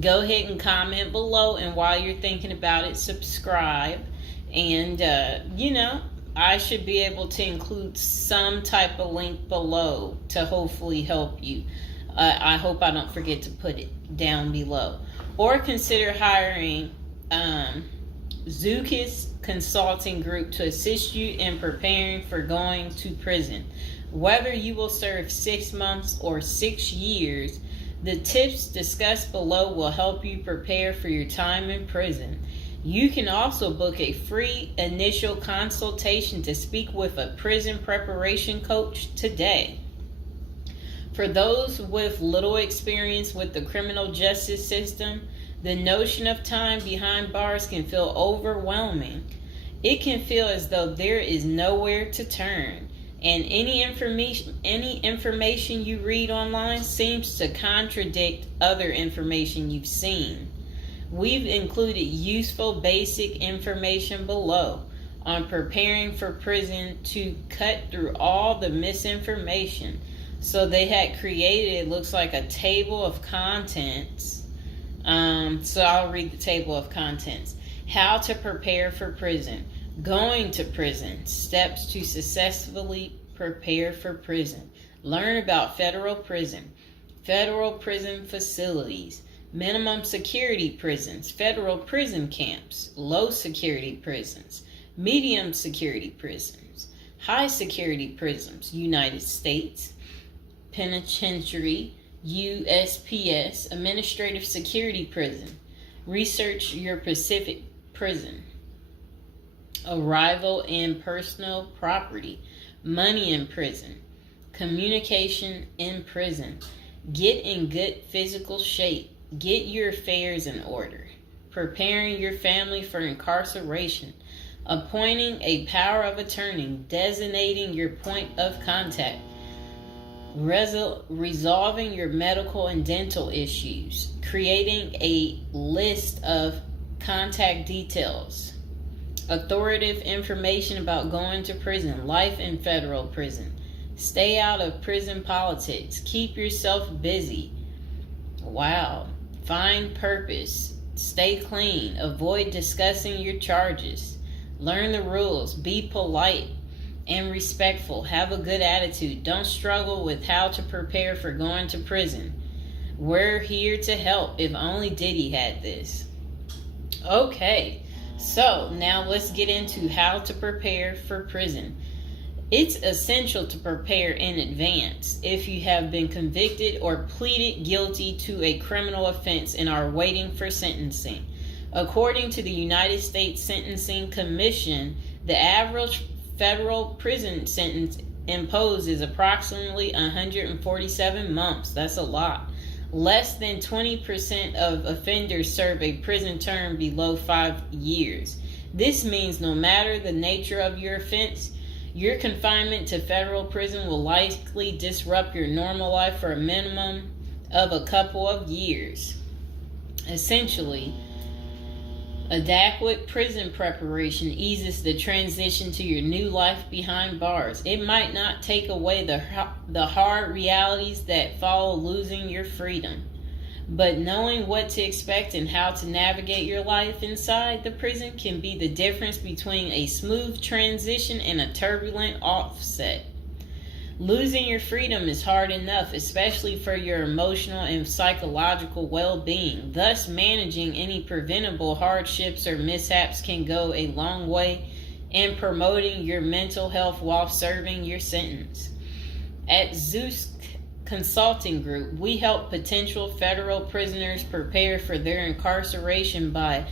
Go ahead and comment below, and while you're thinking about it, subscribe. And I should be able to include some type of link below to hopefully help you. I hope I don't forget to put it down below. Or consider hiring Zukis Consulting Group to assist you in preparing for going to prison. Whether you will serve 6 months or 6 years, the tips discussed below will help you prepare for your time in prison. You can also book a free initial consultation to speak with a prison preparation coach today. For those with little experience with the criminal justice system, the notion of time behind bars can feel overwhelming. It can feel as though there is nowhere to turn, and any information you read online seems to contradict other information you've seen. We've included useful basic information below on preparing for prison to cut through all the misinformation. So they had created, it looks like, a table of contents. So I'll read the table of contents. How to prepare for prison. Going to prison. Steps to successfully prepare for prison. Learn about federal prison. Federal prison facilities. Minimum security prisons. Federal prison camps. Low security prisons. Medium security prisons. High security prisons. United States Penitentiary. USPS, Administrative Security Prison. Research your Pacific Prison. Arrival and personal property. Money in prison. Communication in prison. Get in good physical shape. Get your affairs in order. Preparing your family for incarceration. Appointing a power of attorney. Designating your point of contact. Resolving your medical and dental issues, creating a list of contact details, authoritative information about going to prison, life in federal prison, stay out of prison politics, keep yourself busy, find purpose, stay clean, avoid discussing your charges, learn the rules, be polite and respectful. Have a good attitude. Don't struggle with how to prepare for going to prison. We're here to help. If only Diddy had this. Okay, so now let's get into how to prepare for prison. It's essential to prepare in advance if you have been convicted or pleaded guilty to a criminal offense and are waiting for sentencing. According to the United States Sentencing Commission, the average federal prison sentence imposed is approximately 147 months. That's a lot. Less than 20% of offenders serve a prison term below 5 years. This means no matter the nature of your offense, your confinement to federal prison will likely disrupt your normal life for a minimum of a couple of years. Essentially, adequate prison preparation eases the transition to your new life behind bars. It might not take away the hard realities that follow losing your freedom, but knowing what to expect and how to navigate your life inside the prison can be the difference between a smooth transition and a turbulent offset. Losing your freedom is hard enough, especially for your emotional and psychological well-being. Thus, managing any preventable hardships or mishaps can go a long way in promoting your mental health while serving your sentence. At Zeus Consulting Group, we help potential federal prisoners prepare for their incarceration by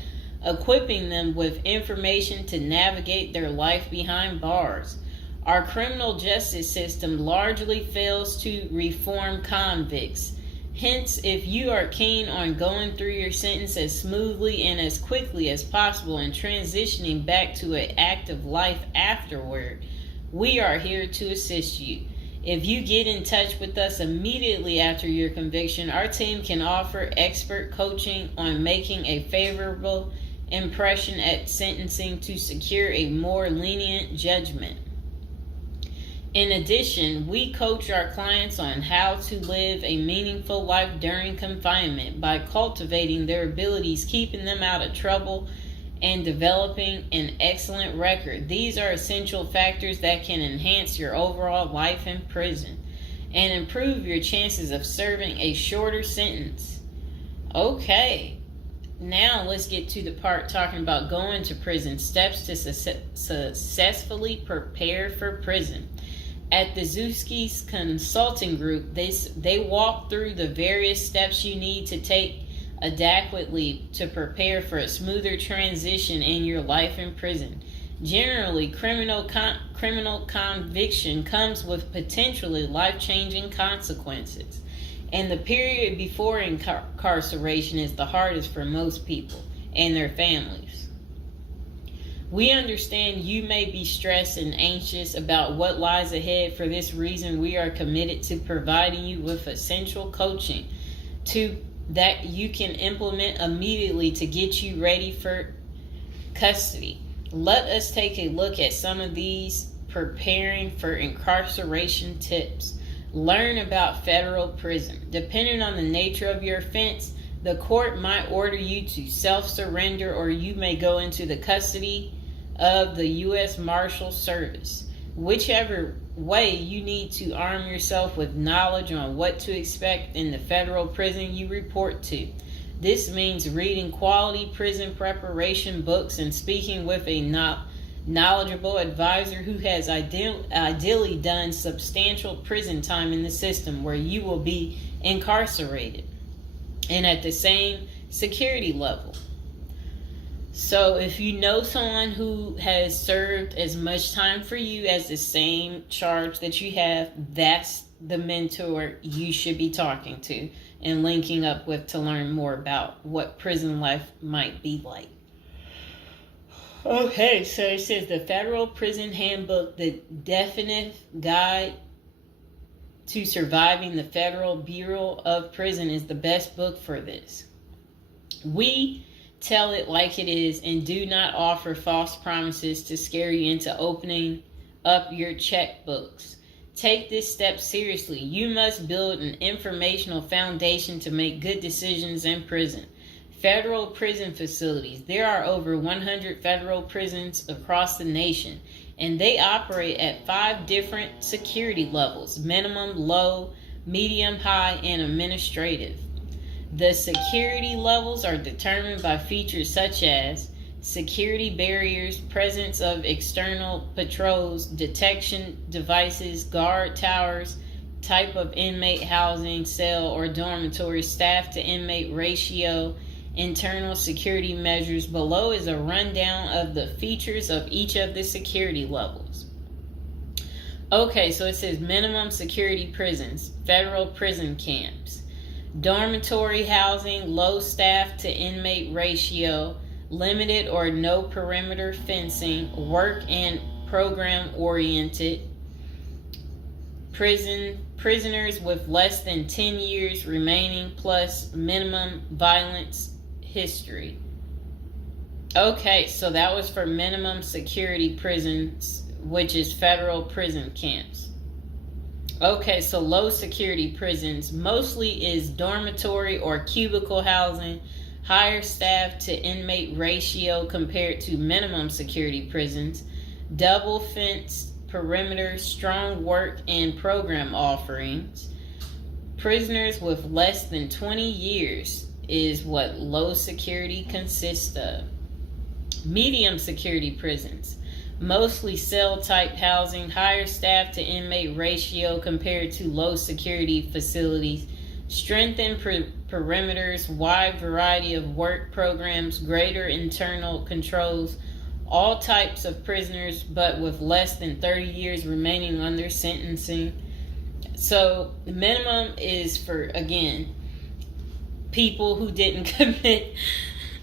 equipping them with information to navigate their life behind bars. Our criminal justice system largely fails to reform convicts. Hence, if you are keen on going through your sentence as smoothly and as quickly as possible and transitioning back to an active life afterward, we are here to assist you. If you get in touch with us immediately after your conviction, our team can offer expert coaching on making a favorable impression at sentencing to secure a more lenient judgment. In addition, we coach our clients on how to live a meaningful life during confinement by cultivating their abilities, keeping them out of trouble, and developing an excellent record. These are essential factors that can enhance your overall life in prison and improve your chances of serving a shorter sentence. Okay, now let's get to the part talking about going to prison, steps to successfully prepare for prison. At the Zuski's Consulting Group, they walk through the various steps you need to take adequately to prepare for a smoother transition in your life in prison. Generally, criminal conviction comes with potentially life-changing consequences, and the period before incarceration is the hardest for most people and their families. We understand you may be stressed and anxious about what lies ahead. For this reason, we are committed to providing you with essential coaching that you can implement immediately to get you ready for custody. Let us take a look at some of these preparing for incarceration tips. Learn about federal prison. Depending on the nature of your offense, the court might order you to self-surrender, or you may go into the custody of the U.S. Marshal Service. Whichever way, you need to arm yourself with knowledge on what to expect in the federal prison you report to. This means reading quality prison preparation books and speaking with a knowledgeable advisor who has ideally done substantial prison time in the system where you will be incarcerated and at the same security level. So if you know someone who has served as much time for you as the same charge that you have, that's the mentor you should be talking to and linking up with to learn more about what prison life might be like. Okay, so it says the Federal Prison Handbook, the definitive guide to surviving the Federal Bureau of Prison, is the best book for this. We tell it like it is and do not offer false promises to scare you into opening up your checkbooks. Take this step seriously. You must build an informational foundation to make good decisions in prison. Federal prison facilities. There are over 100 federal prisons across the nation, and they operate at 5 different security levels: minimum, low, medium, high, and administrative. The security levels are determined by features such as security barriers, presence of external patrols, detection devices, guard towers, type of inmate housing, cell or dormitory, staff to inmate ratio, internal security measures. Below is a rundown of the features of each of the security levels. Okay, so it says minimum security prisons, federal prison camps. Dormitory housing, low staff to inmate ratio, limited or no perimeter fencing, work and program oriented. Prisoners with less than 10 years remaining plus minimum violence history. Okay, so that was for minimum security prisons, which is federal prison camps. Okay, so low security prisons mostly is dormitory or cubicle housing, higher staff to inmate ratio compared to minimum security prisons, double fence perimeter, strong work and program offerings. Prisoners with less than 20 years is what low security consists of. Medium security prisons, mostly cell type housing, higher staff to inmate ratio compared to low security facilities, strengthened perimeters, wide variety of work programs, greater internal controls, all types of prisoners but with less than 30 years remaining on their sentencing. So the minimum is for, again, people who didn't commit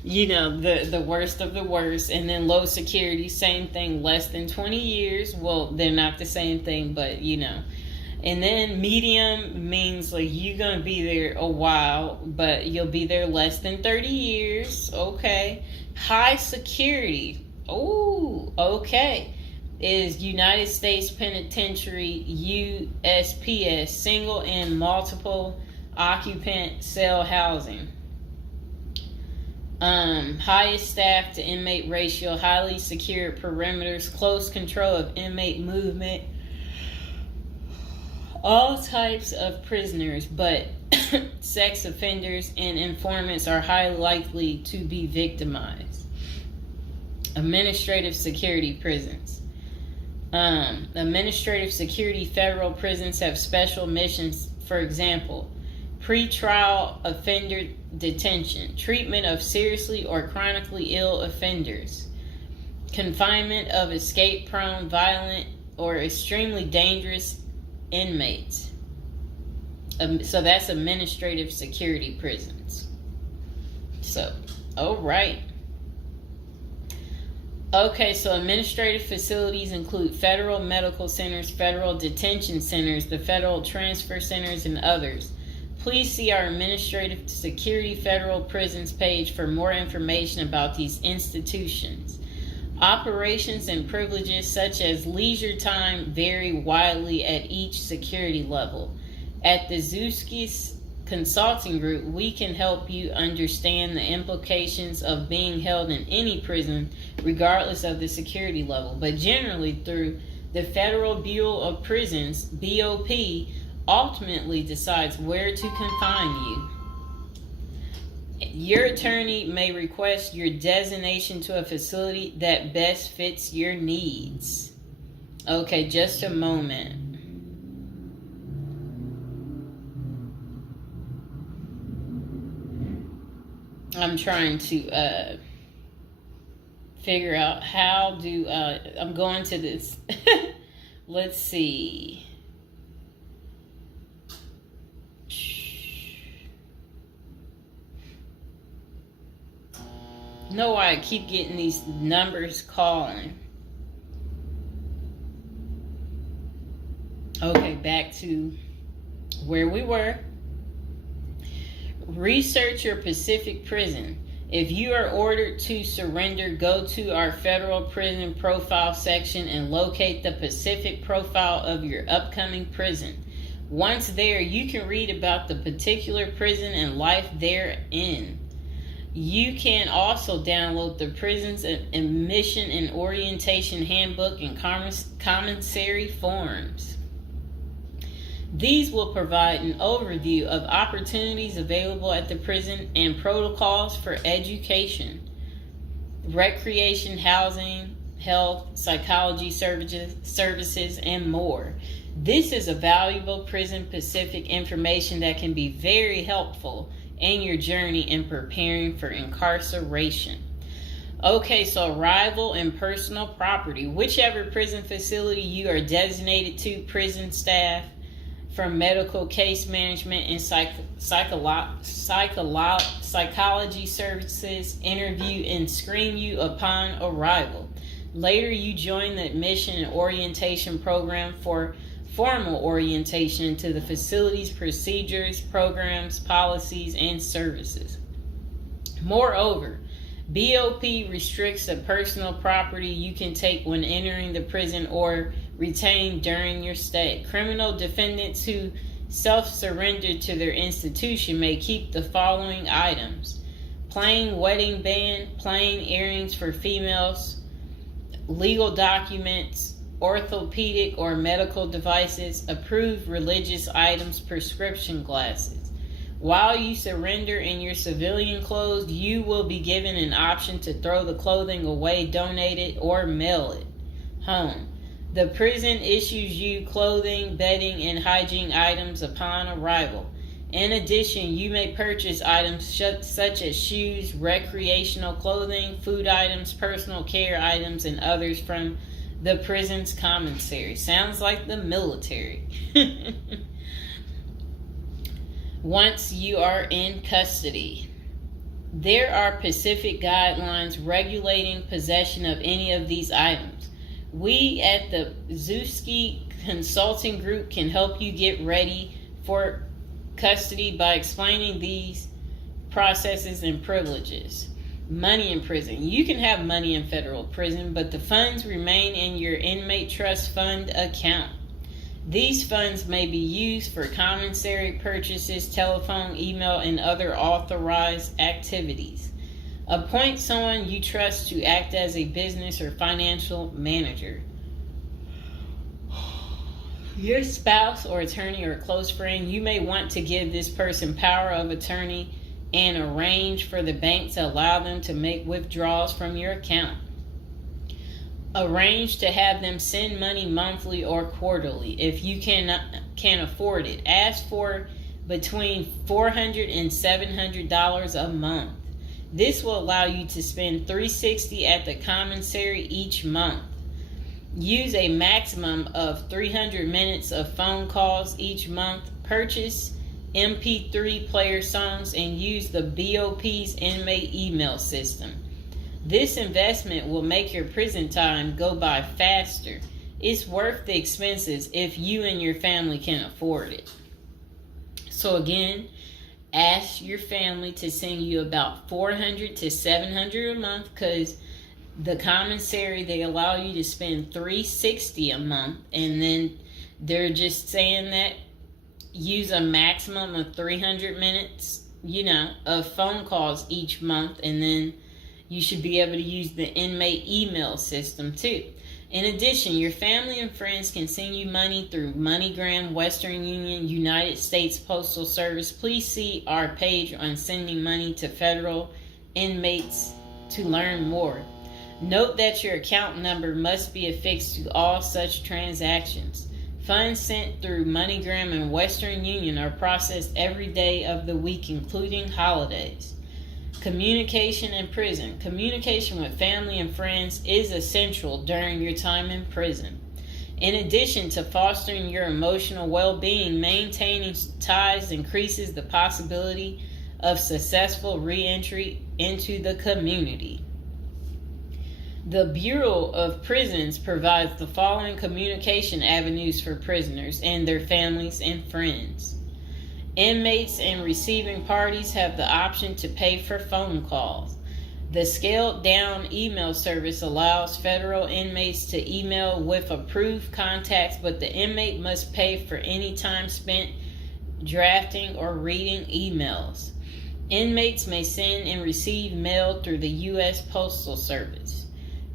the worst of the worst. And then low security, same thing, less than 20 years. Well, they're not the same thing, but And then medium means like you're going to be there a while, but you'll be there less than 30 years. Okay. High security. Oh, okay. is United States Penitentiary, USPS, single and multiple occupant cell housing. Highest staff to inmate ratio, highly secured perimeters, close control of inmate movement, all types of prisoners, but sex offenders and informants are highly likely to be victimized. Administrative security prisons. Administrative security federal prisons have special missions. For example, pretrial offender detention, treatment of seriously or chronically ill offenders, confinement of escape-prone, violent, or extremely dangerous inmates. So that's administrative security prisons. So, all right. Okay, so administrative facilities include federal medical centers, federal detention centers, the federal transfer centers, and others. Please see our Administrative Security Federal Prisons page for more information about these institutions. Operations and privileges such as leisure time vary widely at each security level. At the Zuski Consulting Group, we can help you understand the implications of being held in any prison, regardless of the security level. But generally, through the Federal Bureau of Prisons, BOP, ultimately decides where to confine you. Your attorney may request your designation to a facility that best fits your needs. Okay, just a moment. I'm trying to figure out how do I'm going to this. Let's see. Know why I keep getting these numbers calling. Okay, back to where we were. Research your Pacific prison. If you are ordered to surrender, go to our federal prison profile section and locate the Pacific profile of your upcoming prison. Once there, you can read about the particular prison and life therein. You can also download the prison's admission and orientation handbook and commissary forms. These will provide an overview of opportunities available at the prison and protocols for education, recreation, housing, health, psychology services, and more. This is a valuable Prison Pacific information that can be very helpful in your journey in preparing for incarceration. Okay, so arrival and personal property. Whichever prison facility you are designated to, prison staff from medical case management and psychology services interview and screen you upon arrival. Later, you join the admission and orientation program for formal orientation into the facility's procedures, programs, policies, and services. Moreover, BOP restricts the personal property you can take when entering the prison or retain during your stay. Criminal defendants who self-surrender to their institution may keep the following items: plain wedding band, plain earrings for females, legal documents, orthopedic or medical devices, approved religious items, prescription glasses. While you surrender in your civilian clothes, you will be given an option to throw the clothing away, donate it, or mail it home. The prison issues you clothing, bedding, and hygiene items upon arrival. In addition, you may purchase items such as shoes, recreational clothing, food items, personal care items, and others from the prison's commissary. Sounds like the military. Once you are in custody, there are Pacific guidelines regulating possession of any of these items. We at the Zuski Consulting Group can help you get ready for custody by explaining these processes and privileges. Money in prison. You can have money in federal prison, but the funds remain in your inmate trust fund account. These funds may be used for commissary purchases, telephone, email, and other authorized activities. Appoint someone you trust to act as a business or financial manager. Your spouse or attorney or close friend, you may want to give this person power of attorney and arrange for the bank to allow them to make withdrawals from your account. Arrange to have them send money monthly or quarterly if you can afford it. Ask for between $400 and $700 a month. This will allow you to spend $360 at the commissary each month. Use a maximum of 300 minutes of phone calls each month. Purchase MP3 player songs and use the BOP's inmate email system. This investment will make your prison time go by faster. It's worth the expenses if you and your family can afford it. So again, ask your family to send you about $400 to $700 a month, because the commissary, they allow you to spend $360 a month, and then they're just saying that use a maximum of 300 minutes, of phone calls each month, and then you should be able to use the inmate email system too. In addition, your family and friends can send you money through MoneyGram, Western Union, United States Postal Service. Please see our page on sending money to federal inmates to learn more. Note that your account number must be affixed to all such transactions. Funds sent through MoneyGram and Western Union are processed every day of the week, including holidays. Communication in prison. Communication with family and friends is essential during your time in prison. In addition to fostering your emotional well-being, maintaining ties increases the possibility of successful re-entry into the community. The Bureau of Prisons provides the following communication avenues for prisoners and their families and friends. Inmates and receiving parties have the option to pay for phone calls. The scaled-down email service allows federal inmates to email with approved contacts, but the inmate must pay for any time spent drafting or reading emails. Inmates may send and receive mail through the U.S. Postal Service.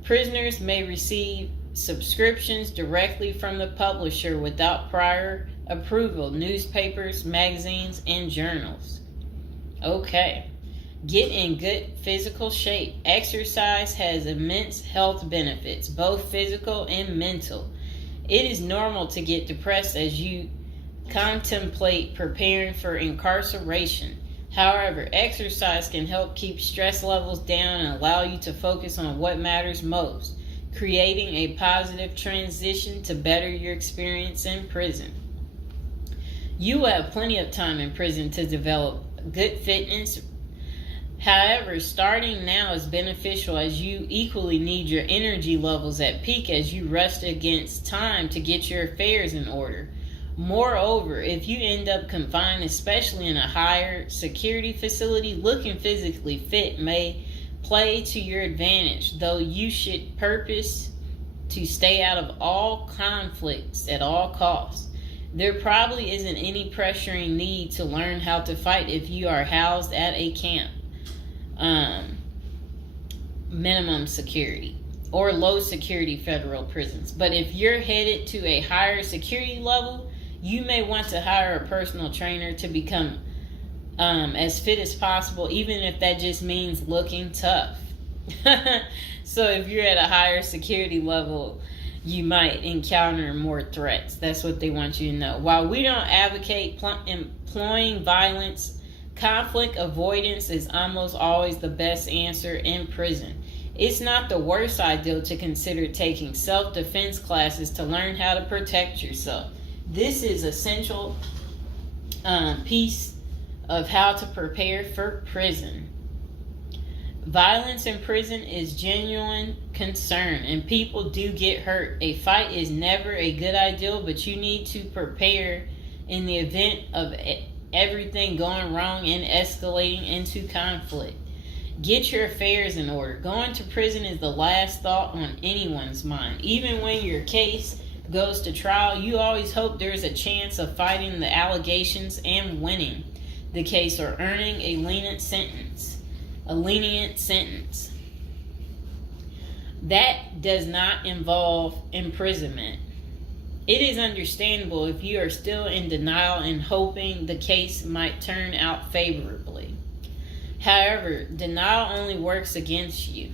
Prisoners may receive subscriptions directly from the publisher without prior approval, newspapers, magazines, and journals. Okay. Get in good physical shape. Exercise has immense health benefits, both physical and mental. It is normal to get depressed as you contemplate preparing for incarceration. However, exercise can help keep stress levels down and allow you to focus on what matters most, creating a positive transition to better your experience in prison. You will have plenty of time in prison to develop good fitness. However, starting now is beneficial as you equally need your energy levels at peak as you rush against time to get your affairs in order. Moreover, if you end up confined, especially in a higher security facility, looking physically fit may play to your advantage, though you should purpose to stay out of all conflicts at all costs. There probably isn't any pressuring need to learn how to fight if you are housed at a camp, minimum security, or low security federal prisons. But if you're headed to a higher security level, you may want to hire a personal trainer to become as fit as possible, even if that just means looking tough. So if you're at a higher security level, you might encounter more threats. That's what they want you to know. While we don't advocate employing violence, conflict avoidance is almost always the best answer in prison. It's not the worst idea to consider taking self-defense classes to learn how to protect yourself. This is essential piece of how to prepare for prison. Violence in prison is genuine concern, and people do get hurt. A fight is never a good idea, but you need to prepare in the event of everything going wrong and escalating into conflict. Get your affairs in order. Going to prison is the last thought on anyone's mind. Even when your case goes to trial, you always hope there's a chance of fighting the allegations and winning the case or earning a lenient sentence. That does not involve imprisonment. It is understandable if you are still in denial and hoping the case might turn out favorably. However, denial only works against you,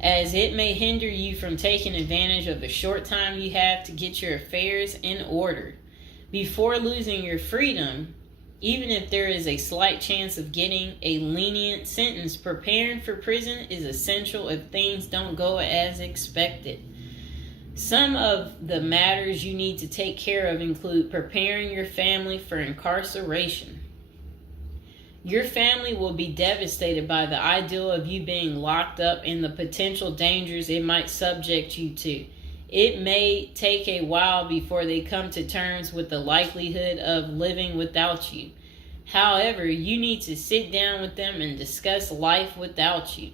as it may hinder you from taking advantage of the short time you have to get your affairs in order. Before losing your freedom, even if there is a slight chance of getting a lenient sentence, preparing for prison is essential if things don't go as expected. Some of the matters you need to take care of include preparing your family for incarceration. Your family will be devastated by the idea of you being locked up and the potential dangers it might subject you to. It may take a while before they come to terms with the likelihood of living without you. However, you need to sit down with them and discuss life without you.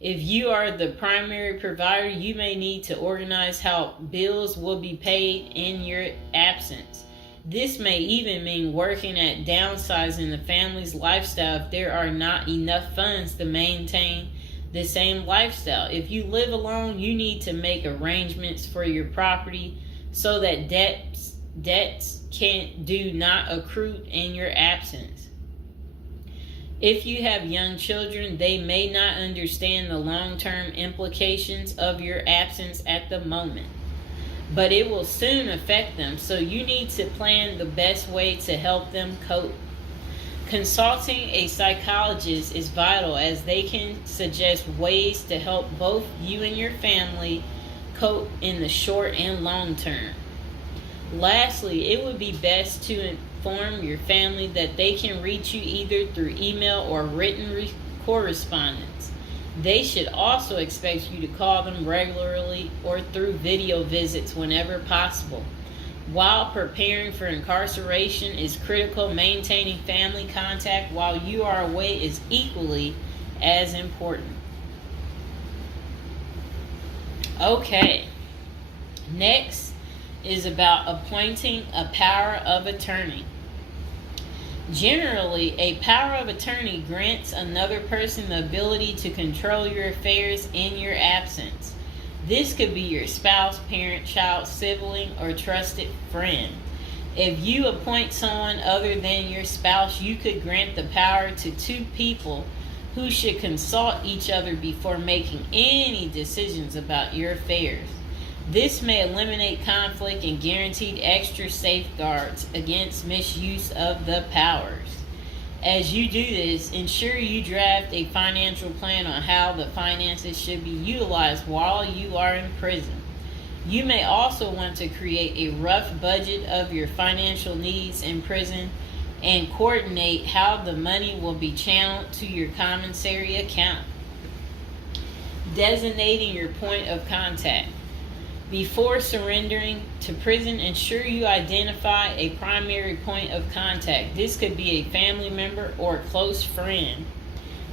If you are the primary provider, you may need to organize how bills will be paid in your absence. This may even mean working at downsizing the family's lifestyle if there are not enough funds to maintain the same lifestyle. If you live alone, you need to make arrangements for your property so that debts do not accrue in your absence. If you have young children, they may not understand the long-term implications of your absence at the moment, but it will soon affect them, so you need to plan the best way to help them cope. Consulting a psychologist is vital, as they can suggest ways to help both you and your family cope in the short and long term. Lastly, it would be best to inform your family that they can reach you either through email or written correspondence. They should also expect you to call them regularly or through video visits whenever possible. While preparing for incarceration is critical, maintaining family contact while you are away is equally as important. Okay, next is about appointing a power of attorney. Generally, a power of attorney grants another person the ability to control your affairs in your absence. This could be your spouse, parent, child, sibling, or trusted friend. If you appoint someone other than your spouse, you could grant the power to two people who should consult each other before making any decisions about your affairs. This may eliminate conflict and guarantee extra safeguards against misuse of the powers. As you do this, ensure you draft a financial plan on how the finances should be utilized while you are in prison. You may also want to create a rough budget of your financial needs in prison and coordinate how the money will be channeled to your commissary account. Designating your point of contact. Before surrendering to prison, ensure you identify a primary point of contact. This could be a family member or a close friend.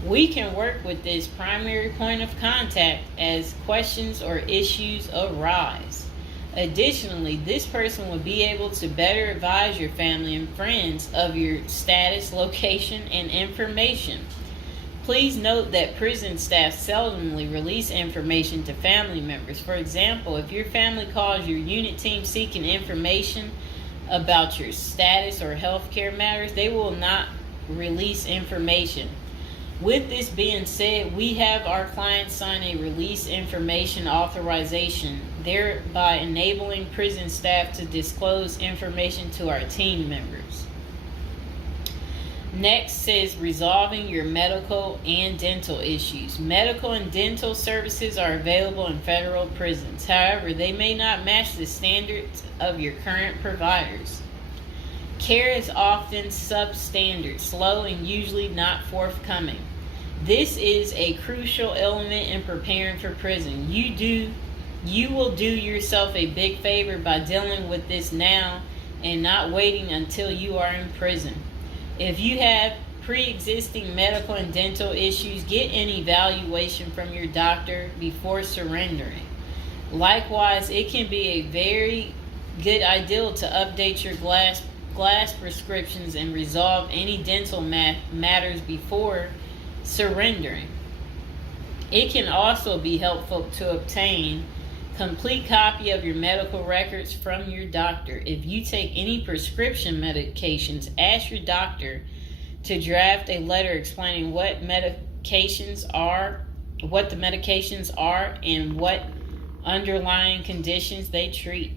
We can work with this primary point of contact as questions or issues arise. Additionally, this person will be able to better advise your family and friends of your status, location, and information. Please note that prison staff seldomly release information to family members. For example, if your family calls your unit team seeking information about your status or healthcare matters, they will not release information. With this being said, we have our clients sign a release information authorization, thereby enabling prison staff to disclose information to our team members. Next says resolving your medical and dental issues. Medical and dental services are available in federal prisons. However, they may not match the standards of your current providers. Care is often substandard, slow, and usually not forthcoming. This is a crucial element in preparing for prison. You will do yourself a big favor by dealing with this now and not waiting until you are in prison. If you have pre-existing medical and dental issues, get an evaluation from your doctor before surrendering. Likewise, it can be a very good idea to update your glass prescriptions and resolve any dental matters before surrendering. It can also be helpful to obtain complete copy of your medical records from your doctor. If you take any prescription medications, ask your doctor to draft a letter explaining what the medications are, and what underlying conditions they treat.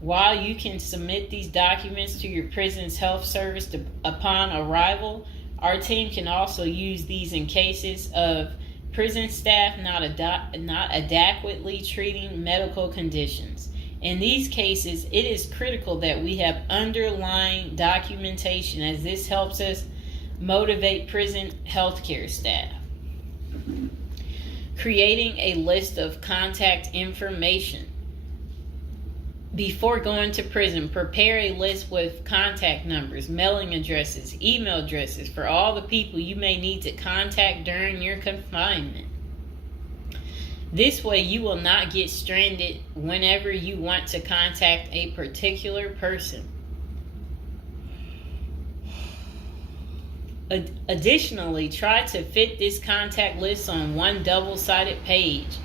While you can submit these documents to your prison's health service upon arrival, our team can also use these in cases of prison staff not adequately treating medical conditions. In these cases, it is critical that we have underlying documentation, as this helps us motivate prison healthcare staff. Creating a list of contact information. Before going to prison, prepare a list with contact numbers, mailing addresses, email addresses for all the people you may need to contact during your confinement. This way, you will not get stranded whenever you want to contact a particular person. Additionally, try to fit this contact list on one double-sided page.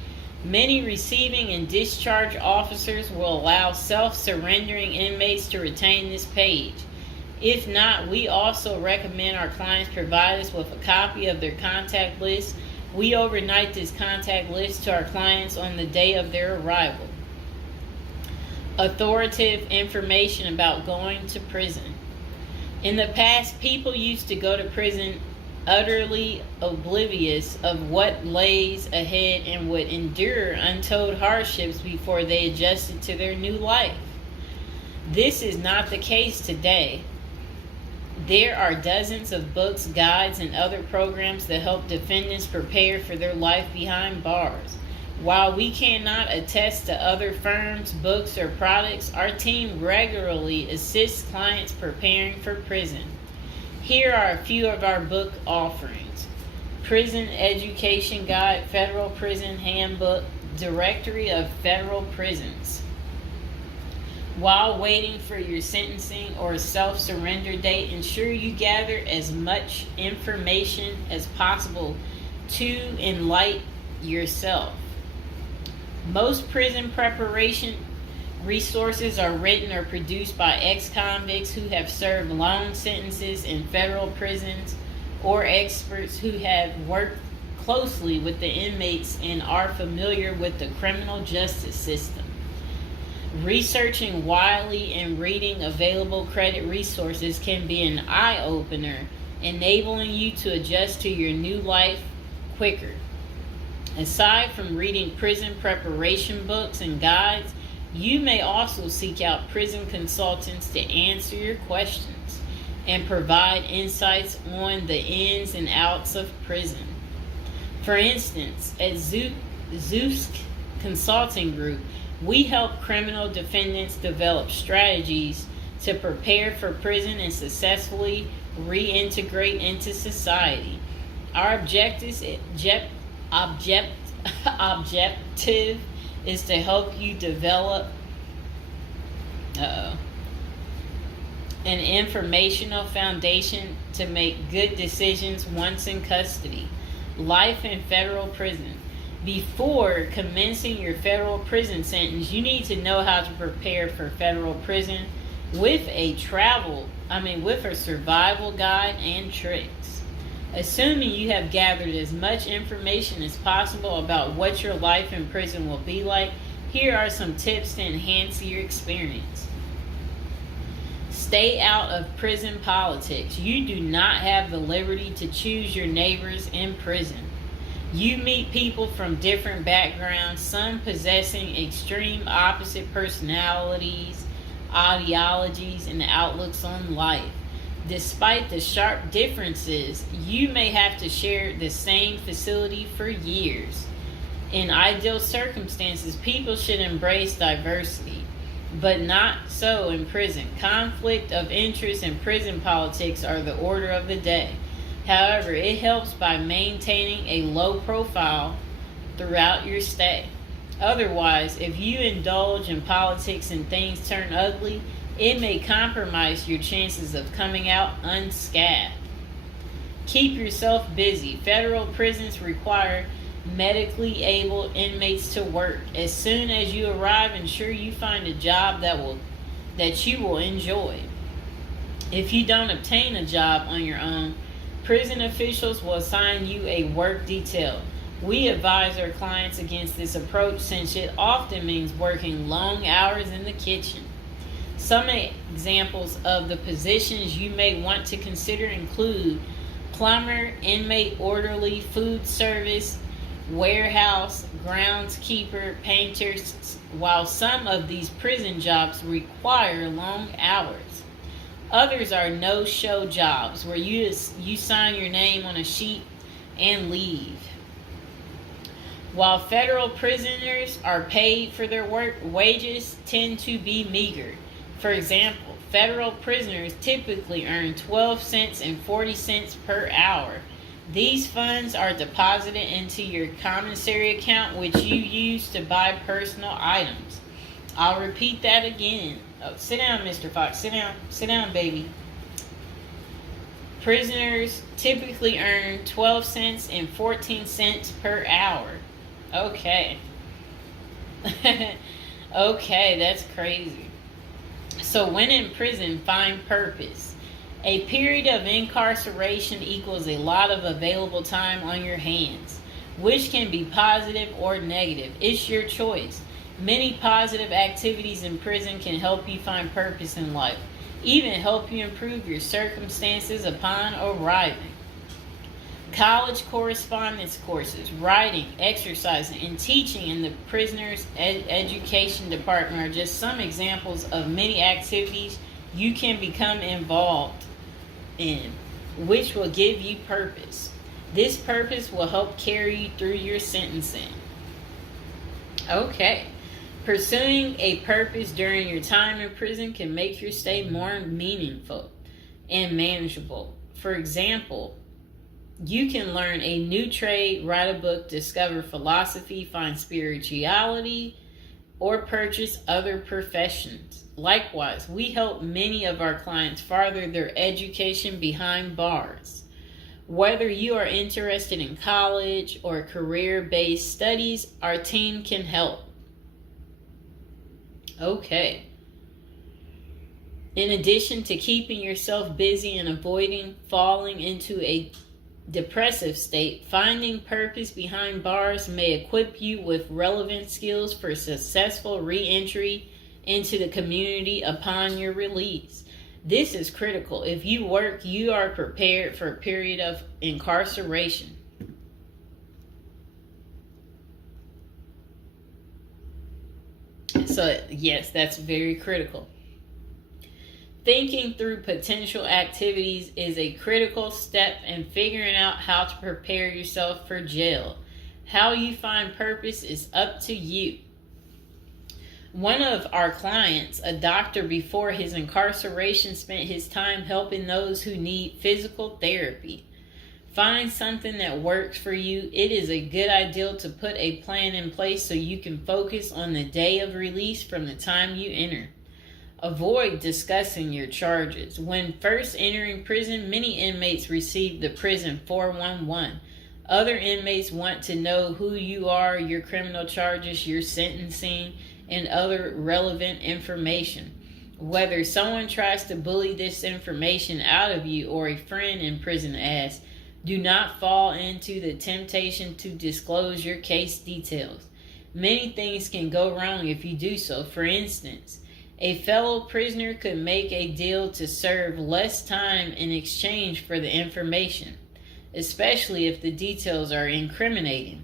Many receiving and discharge officers will allow self-surrendering inmates to retain this page. If not, we also recommend our clients provide us with a copy of their contact list. We overnight this contact list to our clients on the day of their arrival. Authoritative information about going to prison. In the past, people used to go to prison utterly oblivious of what lays ahead and would endure untold hardships before they adjusted to their new life. This is not the case today. There are dozens of books, guides, and other programs that help defendants prepare for their life behind bars. While we cannot attest to other firms, books, or products, our team regularly assists clients preparing for prison. Here are a few of our book offerings: Prison Education Guide, Federal Prison Handbook, Directory of Federal Prisons. While waiting for your sentencing or self-surrender date, ensure you gather as much information as possible to enlighten yourself. Most prison preparation resources are written or produced by ex-convicts who have served long sentences in federal prisons, or experts who have worked closely with the inmates and are familiar with the criminal justice system. Researching widely and reading available credit resources can be an eye-opener, enabling you to adjust to your new life quicker. Aside from reading prison preparation books and guides, you may also seek out prison consultants to answer your questions and provide insights on the ins and outs of prison. For instance, at Zeus Consulting Group, we help criminal defendants develop strategies to prepare for prison and successfully reintegrate into society. Our objective is to help you develop an informational foundation to make good decisions once in custody. Life in federal prison. Before commencing your federal prison sentence, you need to know how to prepare for federal prison with a survival guide and tricks. Assuming you have gathered as much information as possible about what your life in prison will be like, here are some tips to enhance your experience. Stay out of prison politics. You do not have the liberty to choose your neighbors in prison. You meet people from different backgrounds, some possessing extreme opposite personalities, ideologies, and outlooks on life. Despite the sharp differences, you may have to share the same facility for years. In ideal circumstances, people should embrace diversity, but not so in prison. Conflict of interest and prison politics are the order of the day. However, it helps by maintaining a low profile throughout your stay. Otherwise, if you indulge in politics and things turn ugly, it may compromise your chances of coming out unscathed. Keep yourself busy. Federal prisons require medically able inmates to work. As soon as you arrive, ensure you find a job that you will enjoy. If you don't obtain a job on your own, prison officials will assign you a work detail. We advise our clients against this approach since it often means working long hours in the kitchen. Some examples of the positions you may want to consider include plumber, inmate orderly, food service, warehouse, groundskeeper, painters. While some of these prison jobs require long hours, others are no-show jobs where you sign your name on a sheet and leave. While federal prisoners are paid for their work, wages tend to be meager. For example, federal prisoners typically earn 12 cents and 40 cents per hour. These funds are deposited into your commissary account, which you use to buy personal items. I'll repeat that again. Oh, sit down, Mr. Fox. Sit down. Sit down, baby. Prisoners typically earn 12 cents and 14 cents per hour. Okay. Okay, that's crazy. So when in prison, find purpose. A period of incarceration equals a lot of available time on your hands, which can be positive or negative. It's your choice. Many positive activities in prison can help you find purpose in life, even help you improve your circumstances upon arriving. College correspondence courses, writing, exercising, and teaching in the prisoner's education department are just some examples of many activities you can become involved in, which will give you purpose. This purpose will help carry you through your sentencing. Okay. Pursuing a purpose during your time in prison can make your stay more meaningful and manageable. For example, you can learn a new trade, write a book, discover philosophy, find spirituality, or purchase other professions. Likewise, we help many of our clients further their education behind bars. Whether you are interested in college or career-based studies, our team can help. Okay. In addition to keeping yourself busy and avoiding falling into a depressive state, finding purpose behind bars may equip you with relevant skills for successful re-entry into the community upon your release. This is critical. If you work, you are prepared for a period of incarceration. So, yes, that's very critical. Thinking through potential activities is a critical step in figuring out how to prepare yourself for jail. How you find purpose is up to you. One of our clients, a doctor before his incarceration, spent his time helping those who need physical therapy. Find something that works for you. It is a good idea to put a plan in place so you can focus on the day of release from the time you enter. Avoid discussing your charges. When first entering prison, many inmates receive the prison 411. Other inmates want to know who you are, your criminal charges, your sentencing, and other relevant information. Whether someone tries to bully this information out of you or a friend in prison asks, do not fall into the temptation to disclose your case details. Many things can go wrong if you do so. For instance, a fellow prisoner could make a deal to serve less time in exchange for the information, especially if the details are incriminating.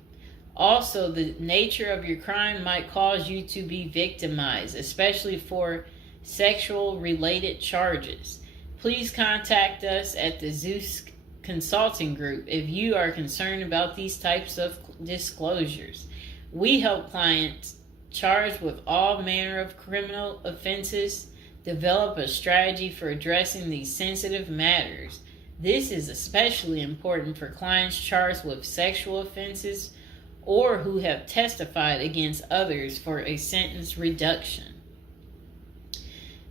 Also, the nature of your crime might cause you to be victimized, especially for sexual-related charges. Please contact us at the Zeus Consulting Group if you are concerned about these types of disclosures. We help clients charged with all manner of criminal offenses develop a strategy for addressing these sensitive matters. This is especially important for clients charged with sexual offenses or who have testified against others for a sentence reduction.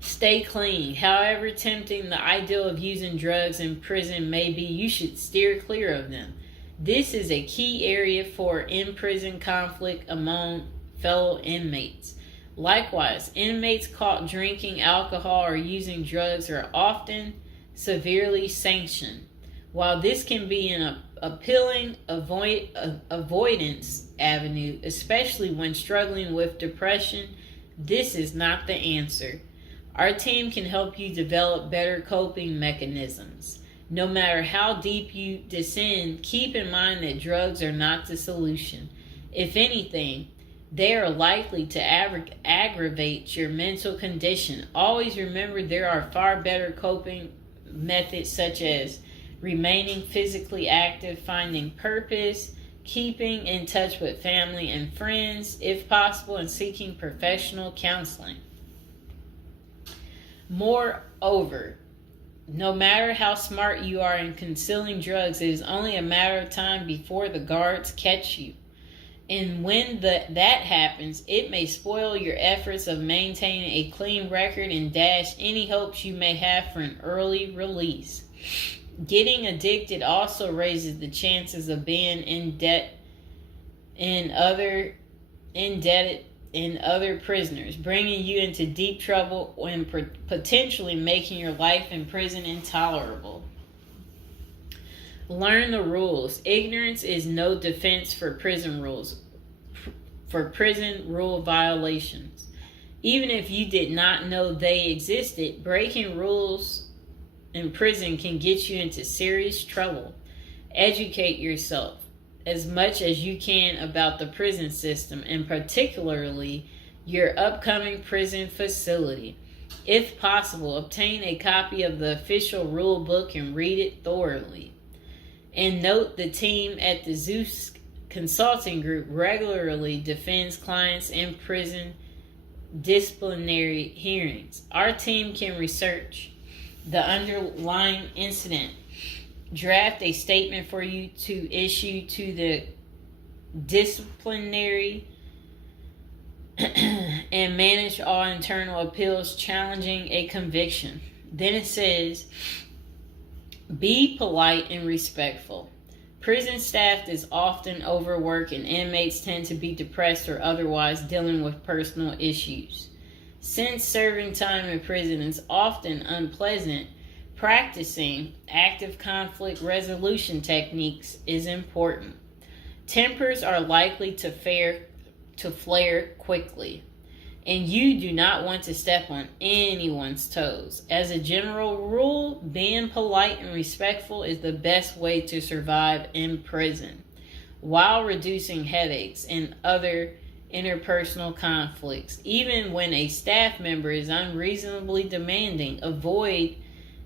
Stay clean. However tempting the ideal of using drugs in prison may be, you should steer clear of them. This is a key area for in-prison conflict among fellow inmates. Likewise, inmates caught drinking alcohol or using drugs are often severely sanctioned. While this can be an appealing avoidance avenue, especially when struggling with depression, this is not the answer. Our team can help you develop better coping mechanisms. No matter how deep you descend, keep in mind that drugs are not the solution. If anything, they are likely to aggravate your mental condition. Always remember there are far better coping methods such as remaining physically active, finding purpose, keeping in touch with family and friends, if possible, and seeking professional counseling. Moreover, no matter how smart you are in concealing drugs, it is only a matter of time before the guards catch you. And when that happens, it may spoil your efforts of maintaining a clean record and dash any hopes you may have for an early release. Getting addicted also raises the chances of being indebted in other prisoners, bringing you into deep trouble and potentially making your life in prison intolerable. Learn the rules. Ignorance is no defense for prison rules, for prison rule violations. Even if you did not know they existed, breaking rules in prison can get you into serious trouble. Educate yourself as much as you can about the prison system, and particularly your upcoming prison facility. If possible, obtain a copy of the official rule book and read it thoroughly. And note, the team at the Zeus Consulting Group regularly defends clients in prison disciplinary hearings. Our team can research the underlying incident, draft a statement for you to issue to the disciplinary, and manage all internal appeals challenging a conviction. Then it says, be polite and respectful. Prison staff is often overworked and inmates tend to be depressed or otherwise dealing with personal issues. Since serving time in prison is often unpleasant, practicing active conflict resolution techniques is important. Tempers are likely to flare quickly, and you do not want to step on anyone's toes. As a general rule, being polite and respectful is the best way to survive in prison, while reducing headaches and other interpersonal conflicts. Even when a staff member is unreasonably demanding, avoid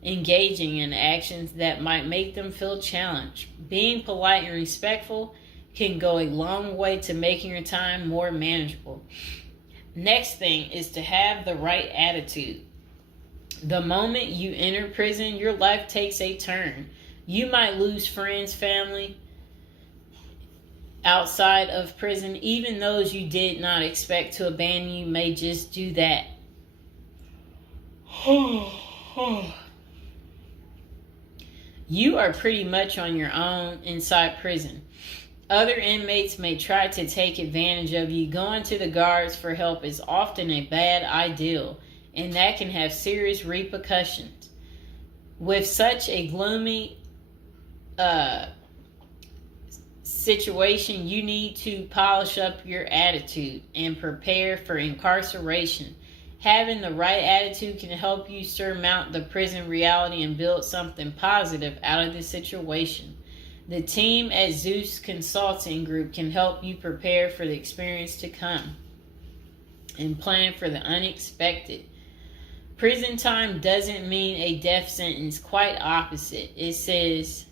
engaging in actions that might make them feel challenged. Being polite and respectful can go a long way to making your time more manageable. Next thing is to have the right attitude. The moment you enter prison, your life takes a turn. You might lose friends, family outside of prison. Even those you did not expect to abandon you may just do that. You are pretty much on your own inside prison. Other inmates may try to take advantage of you. Going to the guards for help is often a bad idea, and that can have serious repercussions. With such a gloomy situation, you need to polish up your attitude and prepare for incarceration. Having the right attitude can help you surmount the prison reality and build something positive out of the situation. The team at Zeus Consulting Group can help you prepare for the experience to come and plan for the unexpected. Prison time doesn't mean a death sentence, quite opposite. It says,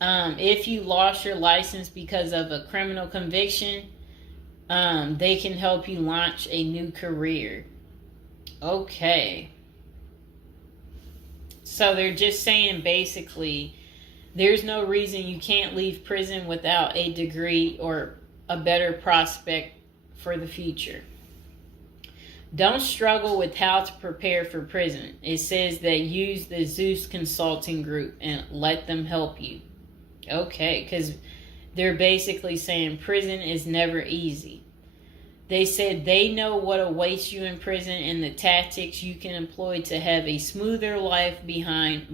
if you lost your license because of a criminal conviction, they can help you launch a new career. Okay. So they're just saying basically there's no reason you can't leave prison without a degree or a better prospect for the future. Don't struggle with how to prepare for prison. It says that use the Zeus Consulting Group and let them help you. Okay, because they're basically saying prison is never easy. They said they know what awaits you in prison and the tactics you can employ to have a smoother life behind